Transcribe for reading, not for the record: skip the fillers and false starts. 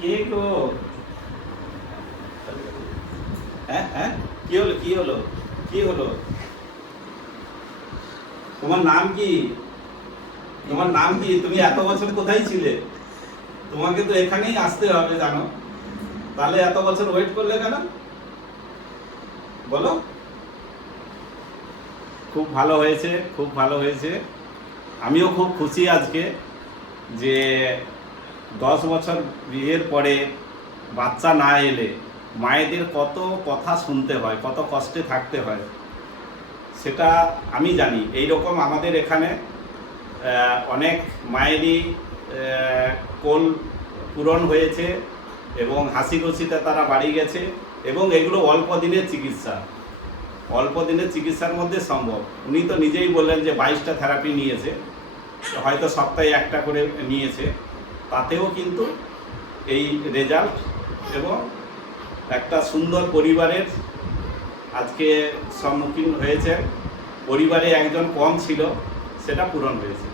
কে গো? হ্যাঁ হ্যাঁ, কি হলো কি হলো কি হলো? তোমার নাম কি? তোমার নাম কি? তুমি এত বছর কোথায় ছিলে? তোমাকে তো এখানেই আসতে হবে জানো। তাহলে এত বছর ওয়েট করলে কেন? বলো। খুব ভালো হয়েছে, খুব ভালো হয়েছে। আমিও খুব খুশি আজকে যে 10 বছর বিয়ের পরে বাচ্চা না এলে মায়েদের কত কথা শুনতে হয়, কত কষ্টে থাকতে হয়, সেটা আমি জানি। এই রকম আমাদের এখানে অনেক মায়েরই কোল পূরণ হয়েছে এবং হাসি খুশিতে তারা বাড়ি গেছে, এবং এগুলো অল্প দিনের চিকিৎসা, অল্প দিনের চিকিৎসার মধ্যে সম্ভব। উনি তো নিজেই বললেন যে 22টা থেরাপি নিয়েছে, হয়তো সপ্তাহে একটা করে নিয়েছে, তাতেও কিন্তু এই রেজাল্ট। এবং একটা সুন্দর পরিবারের আজকে সম্মুখীন হয়েছে, পরিবারে একজন কম ছিল, সেটা পূরণ হয়েছে।